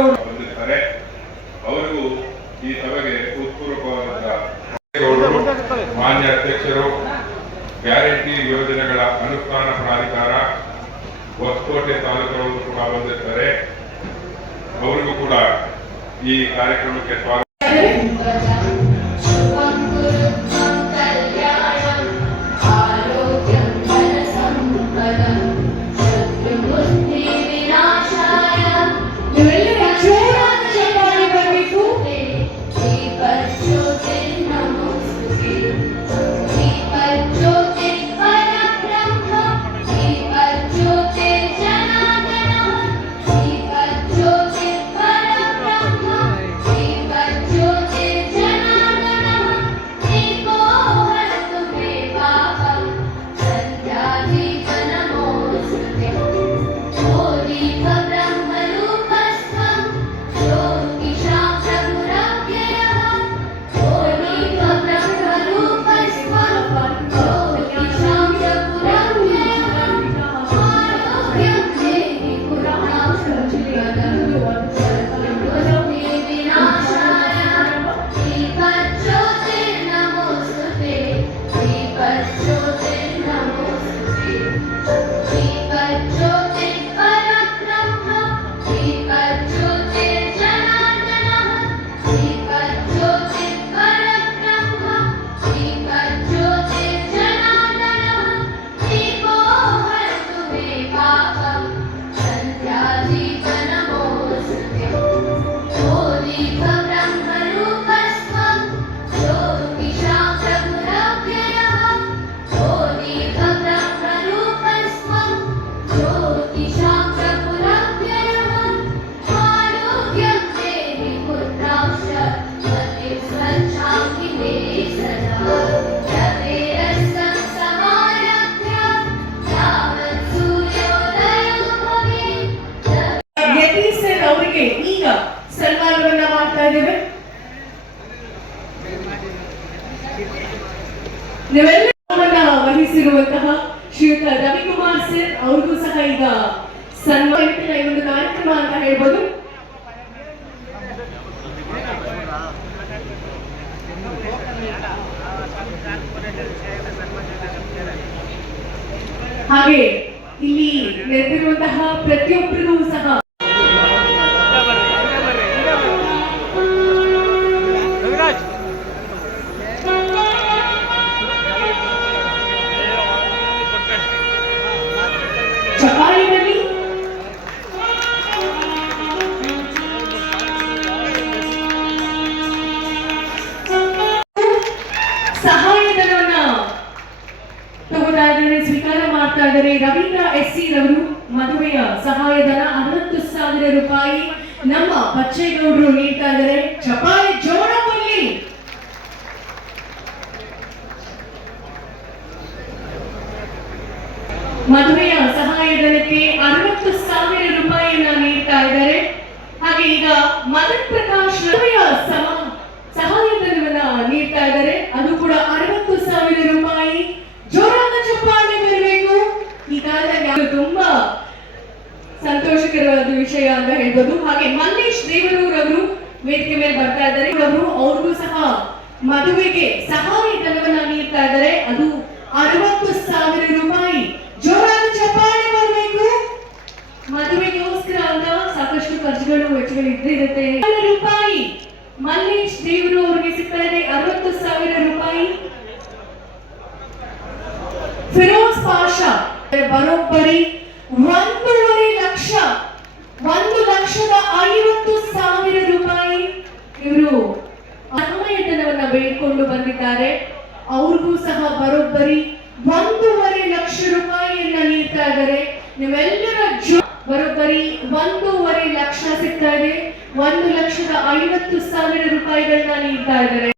ಬಂದಿರ್ತಾರೆ. ಅವರಿಗೂ ಈ ಸಭೆಗೆ ಹೃತ್ಪೂರ್ವಕವಾದ ಮಾನ್ಯ ಅಧ್ಯಕ್ಷರು, ಗ್ಯಾರಂಟಿ ಯೋಜನೆಗಳ ಅನುಷ್ಠಾನ ಪ್ರಾಧಿಕಾರ ಹೊಸಕೋಟೆ ತಾಲೂಕಿನವರು ಕೂಡ ಬಂದಿರ್ತಾರೆ. ಅವರಿಗೂ ಕೂಡ ಈ ಕಾರ್ಯಕ್ರಮಕ್ಕೆ ಸ್ವಾಗತ. ಈಗ ಸನ್ಮಾನವನ್ನ ಮಾಡ್ತಾ ಇದ್ದೇವೆ. ನೀವೆಲ್ಲವನ್ನ ವಹಿಸಿರುವಂತಹ ಶ್ರೀಯುತ ರವಿಕುಮಾರ್ ಸರ್ ಅವ್ರಿಗೂ ಸಹ ಈಗ ಸನ್ಮಾನಿತ ಈ ಒಂದು ಕಾರ್ಯಕ್ರಮ ಅಂತ ಹೇಳ್ಬೋದು. ಹಾಗೆ ಇಲ್ಲಿ ನೆರೆದಿರುವಂತಹ ಪ್ರತಿಯೊಬ್ಬರಿಗೂ ಸಹ ಚಪಾಳಿನಲ್ಲಿ ಸಹಾಯಧನವನ್ನ ತಗೋತಾ ಇದ್ದಾರೆ, ಸ್ವೀಕಾರ ಮಾಡ್ತಾ ಇದ್ದಾರೆ. ರವೀಂದ್ರ ಎಸ್ಸಿ ರವರು ಮದುವೆಯ ಸಹಾಯಧನ 60,000 ರೂಪಾಯಿ ನಮ್ಮ ಬಚ್ಚೇಗೌಡರು ನೀಡ್ತಾ ಇದ್ದಾರೆ. ಚಪಾಳಿ ಜೋಡಪಲ್ಲಿ. ಮದುವೆಯ ಸಹಾಯಧನಕ್ಕೆ 60,000 ರೂಪಾಯಿಯನ್ನ ನೀಡ್ತಾ ಇದ್ದಾರೆ. ಹಾಗೆ ಈಗ ಮದನ್ ಪ್ರಕಾಶ್ ಮದುವೆಯ ಸಹಾಯಧನವನ್ನ ನೀಡ್ತಾ ಇದ್ದಾರೆ. ಅದು ಕೂಡ 60,000 ರೂಪಾಯಿ. ಜೋರಾದ ಚಪ್ಪಾಳೆ ಬರಬೇಕು. ಈ ಕಾಲದಲ್ಲಿ ತುಂಬಾ ಸಂತೋಷಕರವಾದ ವಿಷಯ ಅಂತ ಹೇಳ್ಬೋದು. ಹಾಗೆ ಮಲ್ಲೇಶ್ ದೇವರೂರ್ ಅವರು ವೇದಿಕೆ ಮೇಲೆ ಬರ್ತಾ ಇದ್ದಾರೆ. ಅವ್ರಿಗೂ ಸಹ ಮದುವೆಗೆ ಸಹಾಯಧನವನ್ನ ನೀಡ್ತಾ ಇದ್ದಾರೆ. ಅದು 60,000 ರೂಪಾಯಿ. ಜೋರಾದ ಚಪ್ಪಾಳೆ ಬರಬೇಕು. ಮದುವೆಗೋಸ್ಕರ ಅಂತ ಸಾಕಷ್ಟು ಖರ್ಚುಗಳು ವೆಚ್ಚಗಳು ಇದ್ದೇ ಇರುತ್ತೆ. ರೂಪಾಯಿ ಮಲ್ಲೇಶ್ ದೇವರು ಅವರಿಗೆ ಸಿಗ್ತಾ ಇದೆ. 60,000 ರೂಪಾಯಿ. ಫಿರೋಜ್ ಪಾಷಾ ಬರೋಬ್ಬರಿ 1.5 ಲಕ್ಷ 1,50,000 ರೂಪಾಯಿ ಇವರು ಸಹಾಯಧನವನ್ನ ಬೇಡಿಕೊಂಡು ಬಂದಿದ್ದಾರೆ. ಅವ್ರಿಗೂ ಸಹ ಬರೋಬ್ಬರಿ 1.5 ಲಕ್ಷ ರೂಪಾಯಿಯನ್ನ ನೀಡ್ತಾ ಇದ್ದಾರೆ. ನೀವೆಲ್ಲರ ಬರೋಬ್ಬರಿ 1.5 ಲಕ್ಷ ಸಿಗ್ತಾ ಇದೆ. 1,50,000 ರೂಪಾಯಿಗಳನ್ನ ನೀಡ್ತಾ ಇದ್ದಾರೆ.